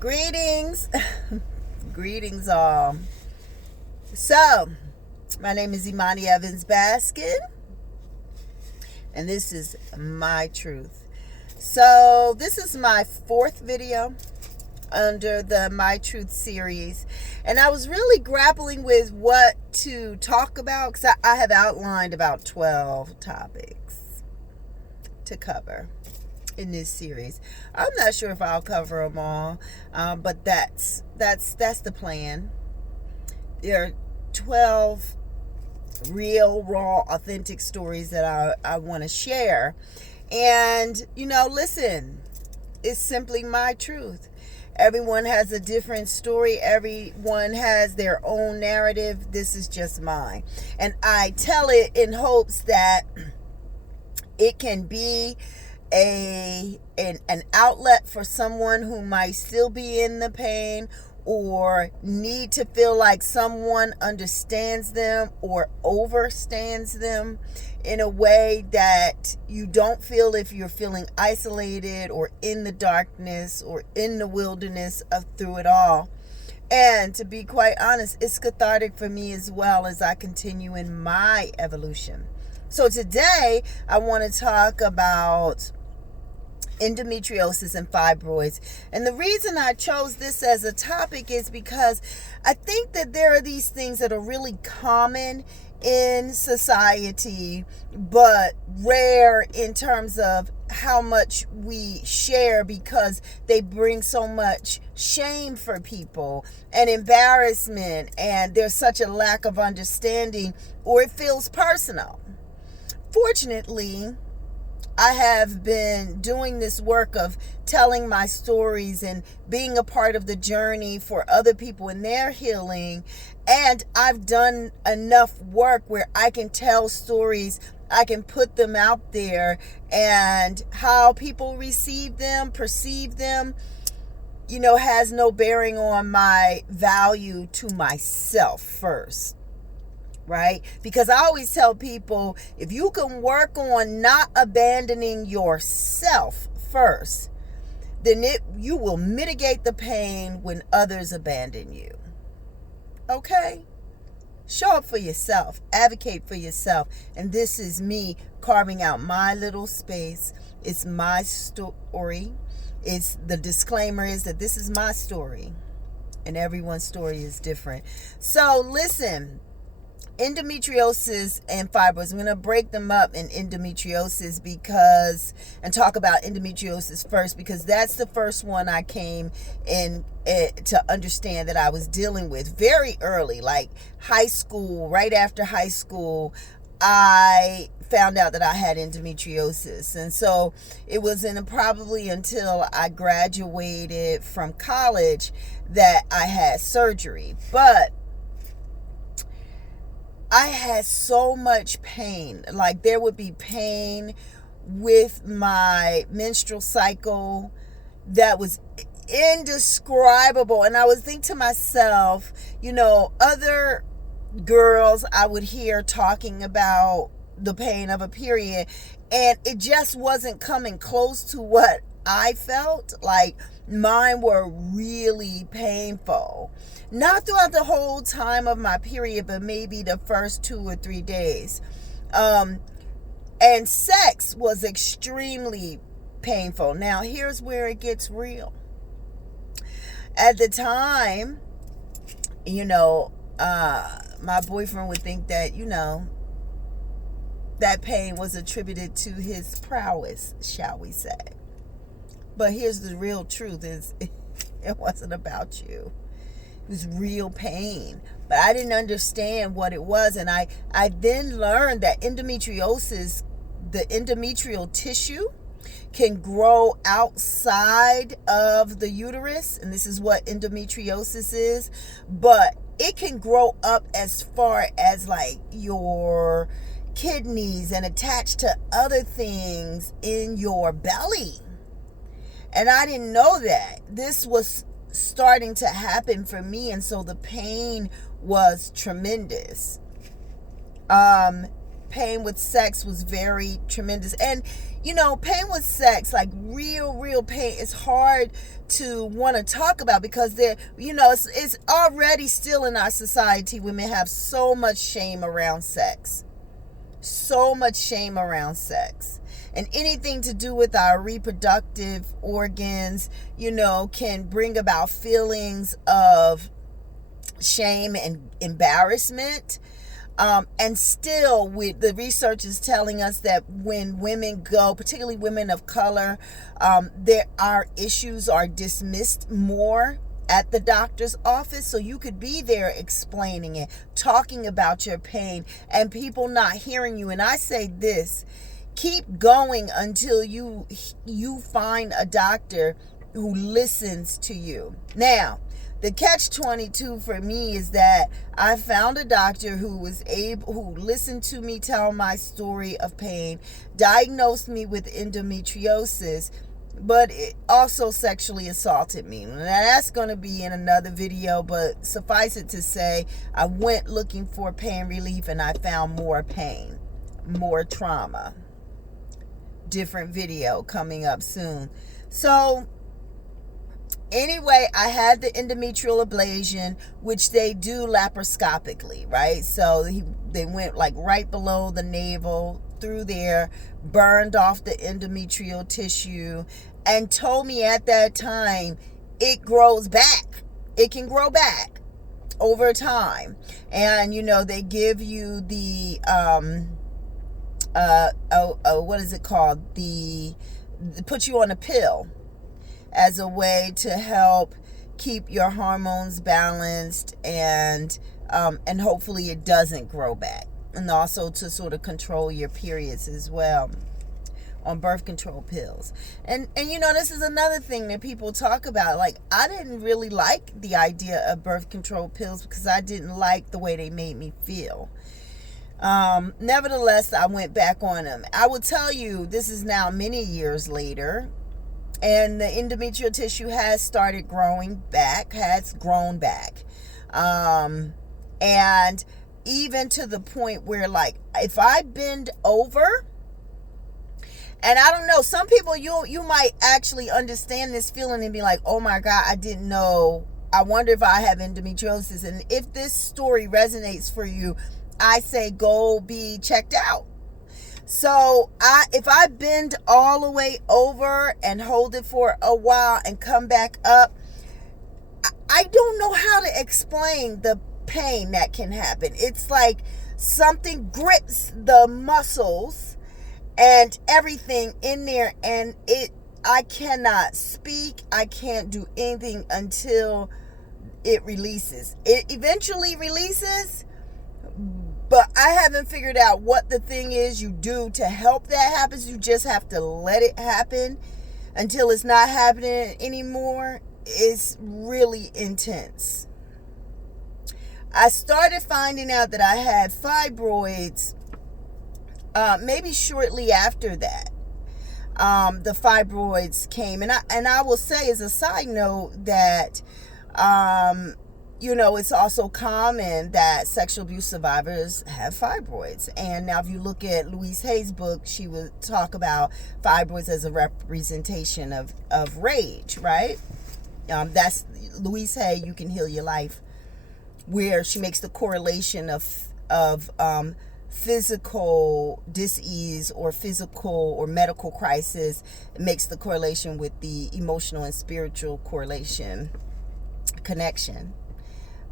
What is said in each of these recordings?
Greetings. Greetings all. So, my name is Imani Evans Baskin, and this is my truth. So, this is my fourth video under the My Truth series, and I was really grappling with what to talk about because I have outlined about 12 topics to cover in this series. I'm not sure if I'll cover them all, but that's the plan. There are 12 real, raw, authentic stories that I want to share. And, listen, it's simply my truth. Everyone has a different story. Everyone has their own narrative. This is just mine. And I tell it in hopes that it can be an outlet for someone who might still be in the pain or need to feel like someone understands them or overstands them in a way that you don't feel if you're feeling isolated or in the darkness or in the wilderness of through it all. And to be quite honest, it's cathartic for me as well as I continue in my evolution. So today I want to talk about endometriosis and fibroids. And the reason I chose this as a topic is because I think that there are these things that are really common in society, but rare in terms of how much we share because they bring so much shame for people and embarrassment, and there's such a lack of understanding, or it feels personal. Fortunately, I have been doing this work of telling my stories and being a part of the journey for other people in their healing. And I've done enough work where I can tell stories, I can put them out there, and how people receive them, perceive them, has no bearing on my value to myself first. Right? Because I always tell people, if you can work on not abandoning yourself first, then you will mitigate the pain when others abandon you. Okay? Show up for yourself. Advocate for yourself. And this is me carving out my little space. It's my story. The disclaimer is that this is my story. And everyone's story is different. So listen. Endometriosis and fibroids. I'm going to break them up in endometriosis and talk about endometriosis first, because that's the first one I came in to understand that I was dealing with very early, like high school. Right after high school, I found out that I had endometriosis. And so it wasn't probably until I graduated from college that I had surgery. But I had so much pain. Like, there would be pain with my menstrual cycle that was indescribable. And I would think to myself, other girls I would hear talking about the pain of a period, and it just wasn't coming close to what I felt. Like, mine were really painful. Not throughout the whole time of my period, but maybe the first 2 or 3 days. And sex was extremely painful. Now, here's where it gets real. At the time, my boyfriend would think that, that pain was attributed to his prowess, shall we say. But here's the real truth is it wasn't about you. It was real pain. But I didn't understand what it was. And I then learned that endometriosis, the endometrial tissue, can grow outside of the uterus. And this is what endometriosis is. But it can grow up as far as like your kidneys and attach to other things in your belly. And I didn't know that. This was starting to happen for me, and so the pain was tremendous. pain with sex was very tremendous. And, pain with sex, like real pain, is hard to want to talk about because it's already still in our society. Women have so much shame around sex. So much shame around sex. And anything to do with our reproductive organs, can bring about feelings of shame and embarrassment. And still, with the research is telling us that when women go, particularly women of color, our issues are dismissed more at the doctor's office. So you could be there explaining it, talking about your pain, and people not hearing you. And I say this: keep going until you find a doctor who listens to you. Now, the catch-22 for me is that I found a doctor who listened to me tell my story of pain, diagnosed me with endometriosis, but it also sexually assaulted me. Now, that's going to be in another video, but suffice it to say, I went looking for pain relief and I found more pain, more trauma. Different video coming up soon. So, anyway, I had the endometrial ablation, which they do laparoscopically, right? So they went like right below the navel, through there, burned off the endometrial tissue, and told me at that time it grows back. It can grow back over time. And, they give you the, what is it called? Put you on a pill as a way to help keep your hormones balanced, and hopefully it doesn't grow back, and also to sort of control your periods as well, on birth control pills. And this is another thing that people talk about. Like, I didn't really like the idea of birth control pills because I didn't like the way they made me feel. Nevertheless, I went back on them. I will tell you, this is now many years later, and the endometrial tissue has grown back. And even to the point where, like, if I bend over, and I don't know, some people, you might actually understand this feeling and be like, oh my God, I didn't know. I wonder if I have endometriosis. And if this story resonates for you, I say go be checked out. So if I bend all the way over and hold it for a while and come back up, I don't know how to explain the pain that can happen. It's like something grips the muscles and everything in there, and I cannot speak. I can't do anything until it releases. It eventually releases, but I haven't figured out what the thing is you do to help that happen. You just have to let it happen until it's not happening anymore. It's really intense. I started finding out that I had fibroids maybe shortly after that. The fibroids came, and I will say as a side note that it's also common that sexual abuse survivors have fibroids. And now if you look at Louise Hay's book, she would talk about fibroids as a representation of rage, right? That's Louise Hay, You Can Heal Your Life, where she makes the correlation of physical dis-ease or physical or medical crisis. It makes the correlation with the emotional and spiritual connection.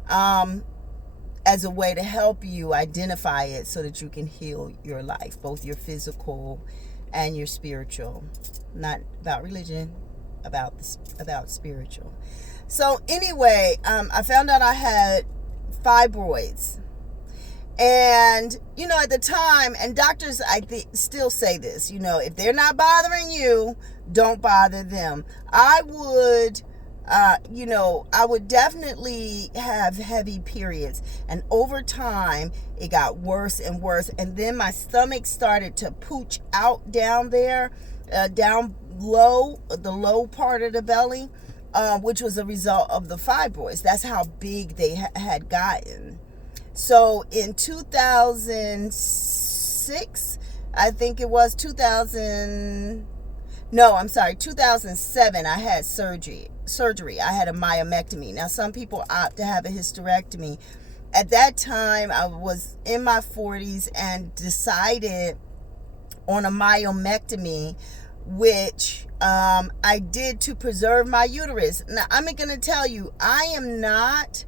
As a way to help you identify it so that you can heal your life, both your physical and your spiritual. Not about religion, about spiritual. So anyway, I found out I had fibroids. And, at the time, and doctors, I think, still say this, if they're not bothering you, don't bother them. I would definitely have heavy periods. And over time, it got worse and worse. And then my stomach started to pooch out down there, down low, the low part of the belly, which was a result of the fibroids. That's how big they had gotten. So in 2006, 2006. I think it was 2007. I had surgery. I had a myomectomy. Now, some people opt to have a hysterectomy. At that time, I was in my 40s and decided on a myomectomy, which I did to preserve my uterus. Now, I'm going to tell you, I'm not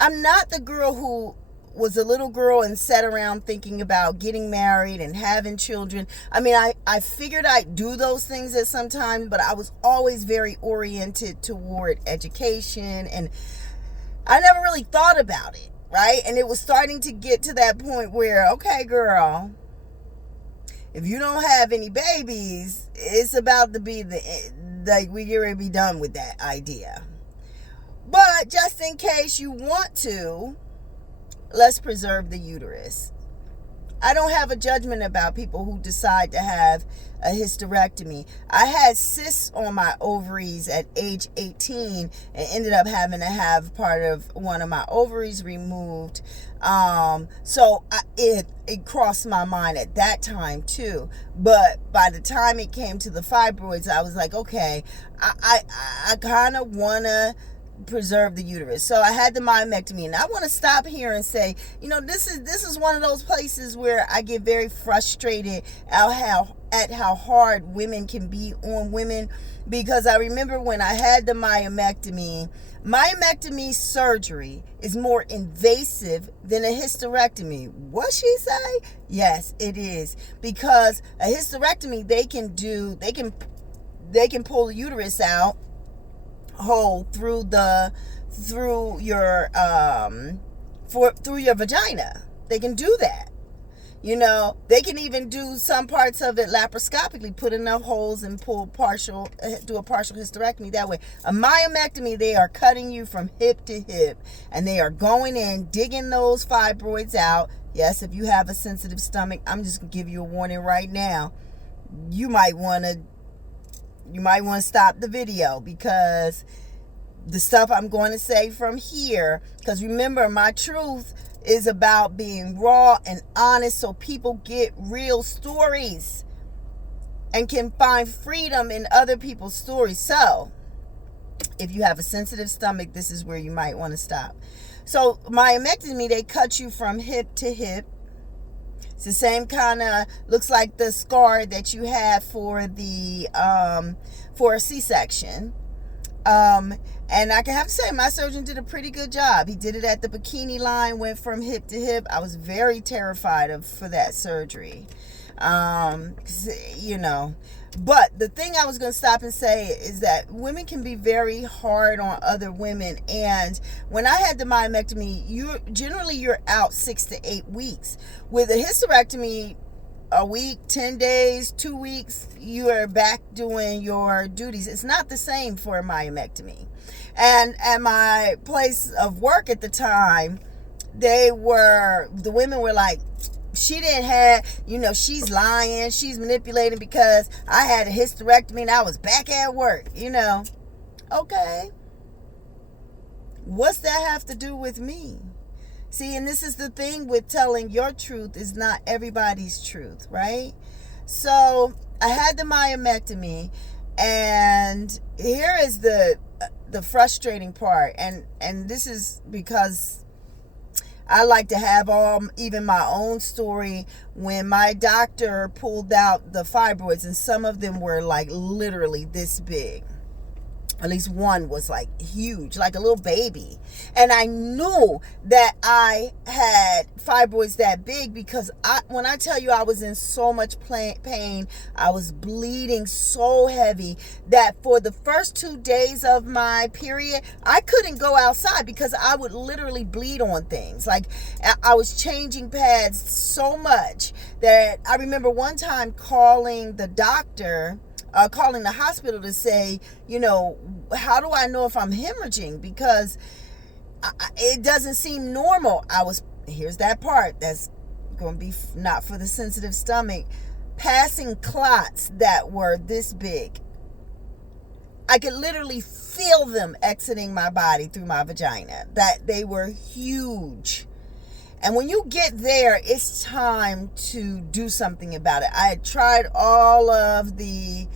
the girl who was a little girl and sat around thinking about getting married and having children. I mean, I figured I'd do those things at some time, but I was always very oriented toward education, and I never really thought about it, right? And it was starting to get to that point where, okay, girl, if you don't have any babies, it's about to be we get ready to be done with that idea. But just in case you want to, let's preserve the uterus. I don't have a judgment about people who decide to have a hysterectomy. I had cysts on my ovaries at age 18 and ended up having to have part of one of my ovaries removed. It crossed my mind at that time too. But by the time it came to the fibroids, I was like, okay, I kind of want to preserve the uterus. So I had the myomectomy, and I want to stop here and say, this is one of those places where I get very frustrated at how hard women can be on women, because I remember when I had the myomectomy surgery is more invasive than a hysterectomy. What she say? Yes, it is, because a hysterectomy they can pull the uterus out hole through your vagina. They can do that. They can even do some parts of it laparoscopically, put enough holes and do a partial hysterectomy that way. A myomectomy, they are cutting you from hip to hip, and they are going in, digging those fibroids out. Yes, if you have a sensitive stomach, I'm just gonna give you a warning right now. You might want to stop the video, because the stuff I'm going to say from here, because remember, my truth is about being raw and honest, so people get real stories and can find freedom in other people's stories. So if you have a sensitive stomach, this is where you might want to stop. So myomectomy, they cut you from hip to hip. It's the same kind of, looks like the scar that you have for a C-section. And I can have to say, my surgeon did a pretty good job. He did it at the bikini line, went from hip to hip. I was very terrified for that surgery. But the thing I was going to stop and say is that women can be very hard on other women. And when I had the myomectomy, you're out 6 to 8 weeks. With a hysterectomy, a week, 10 days, 2 weeks, you are back doing your duties. It's not the same for a myomectomy. And at my place of work at the time, the women were like, she didn't have, she's lying, she's manipulating because I had a hysterectomy and I was back at work, Okay. What's that have to do with me? See, and this is the thing with telling your truth is not everybody's truth, right? So I had the myomectomy, and here is the frustrating part, and this is because I like to have even my own story. When my doctor pulled out the fibroids, and some of them were like literally this big. At least one was like huge, like a little baby. And I knew that I had fibroids that big because when I tell you I was in so much pain, I was bleeding so heavy that for the first 2 days of my period, I couldn't go outside because I would literally bleed on things. Like I was changing pads so much that I remember one time calling the doctor, calling the hospital to say, how do I know if I'm hemorrhaging? Because it doesn't seem normal. Here's that part that's going to be not for the sensitive stomach, passing clots that were this big. I could literally feel them exiting my body through my vagina, that they were huge. And when you get there, it's time to do something about it. I had tried all of the,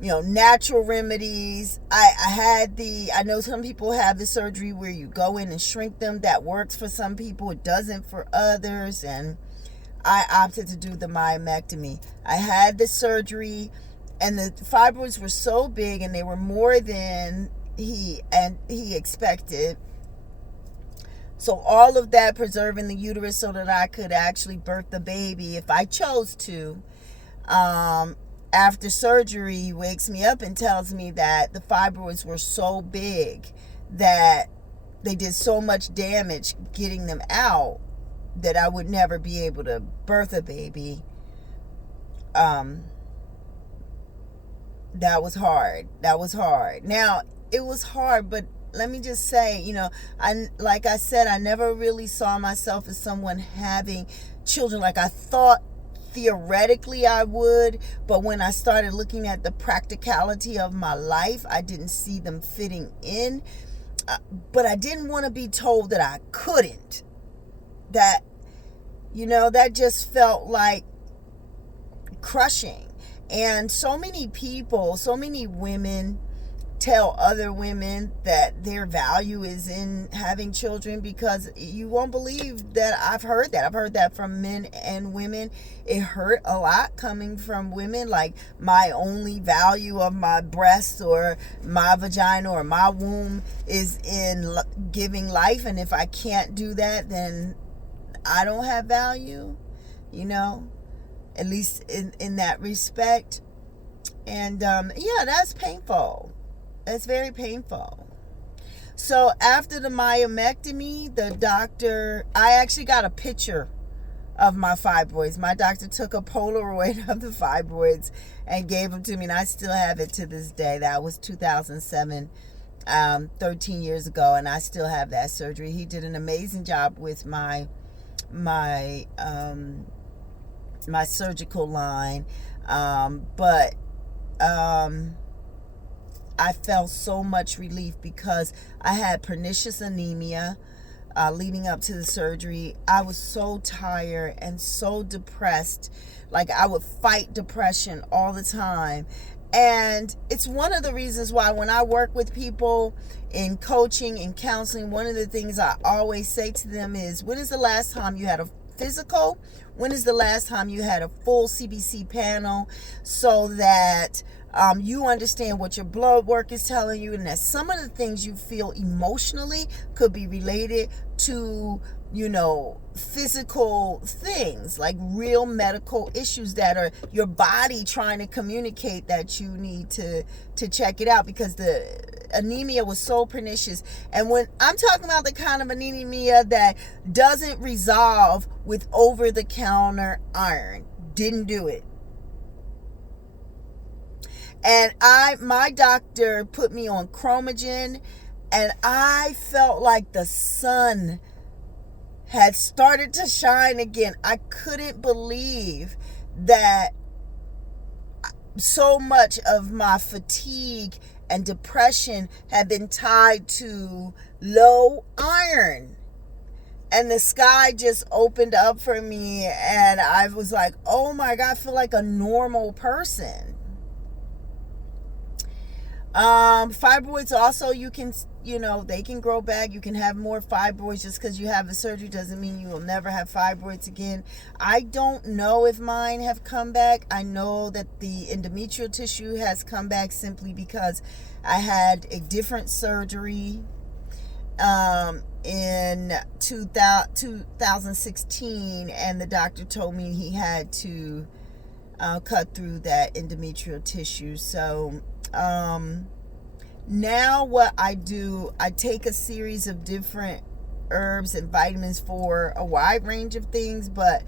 natural remedies. I know some people have the surgery where you go in and shrink them. That works for some people. It doesn't for others. And I opted to do the myomectomy. I had the surgery, and the fibroids were so big, and they were more than he expected. So all of that, preserving the uterus so that I could actually birth the baby if I chose to. After surgery, he wakes me up and tells me that the fibroids were so big that they did so much damage getting them out that I would never be able to birth a baby. That was hard. Now, it was hard, but let me just say, like I said, I never really saw myself as someone having children like I thought theoretically I would. But when I started looking at the practicality of my life, I didn't see them fitting in. But I didn't want to be told that I couldn't. That just felt like crushing. And so many people, so many women tell other women that their value is in having children, because you won't believe that I've heard that from men and women. It hurt a lot coming from women, like my only value of my breasts or my vagina or my womb is in giving life, and if I can't do that, then I don't have value, at least in that respect. And that's painful. It's very painful. So after the myomectomy, I actually got a picture of my fibroids. My doctor took a Polaroid of the fibroids and gave them to me, and I still have it to this day. That was 2007, 13 years ago, and I still have that surgery. He did an amazing job with my surgical line, but I felt so much relief because I had pernicious anemia leading up to the surgery. I was so tired and so depressed. Like, I would fight depression all the time. And it's one of the reasons why when I work with people in coaching and counseling, one of the things I always say to them is, when is the last time you had a physical? When is the last time you had a full CBC panel, so that you understand what your blood work is telling you, and that some of the things you feel emotionally could be related to, physical things, like real medical issues that are your body trying to communicate that you need to check it out, because the anemia was so pernicious. And when I'm talking about the kind of anemia that doesn't resolve with over-the-counter iron, didn't do it. And my doctor put me on Chromogen, and I felt like the sun had started to shine again. I couldn't believe that so much of my fatigue and depression had been tied to low iron. And the sky just opened up for me, and I was like, oh my God, I feel like a normal person. Fibroids also, you can, they can grow back. You can have more fibroids. Just because you have a surgery doesn't mean you will never have fibroids again. I don't know if mine have come back. I know that the endometrial tissue has come back simply because I had a different surgery in 2016, and the doctor told me he had to cut through that endometrial tissue. So now what I do, I take a series of different herbs and vitamins for a wide range of things, but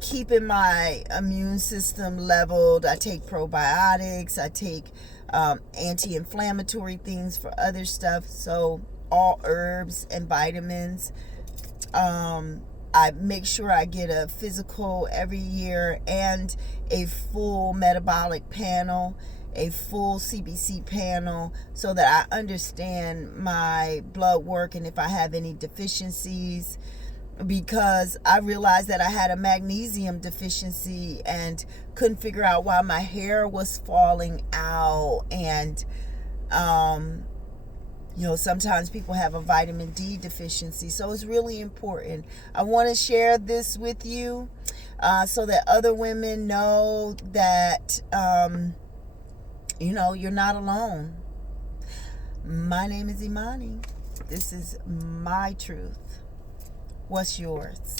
keeping my immune system leveled. I take probiotics, I take anti-inflammatory things for other stuff. So all herbs and vitamins. I make sure I get a physical every year and a full metabolic panel. a full CBC panel so that I understand my blood work and if I have any deficiencies, because I realized that I had a magnesium deficiency and couldn't figure out why my hair was falling out. And sometimes people have a vitamin D deficiency, so it's really important. I want to share this with you so that other women know that you're not alone. My name is Imani. This is my truth. What's yours?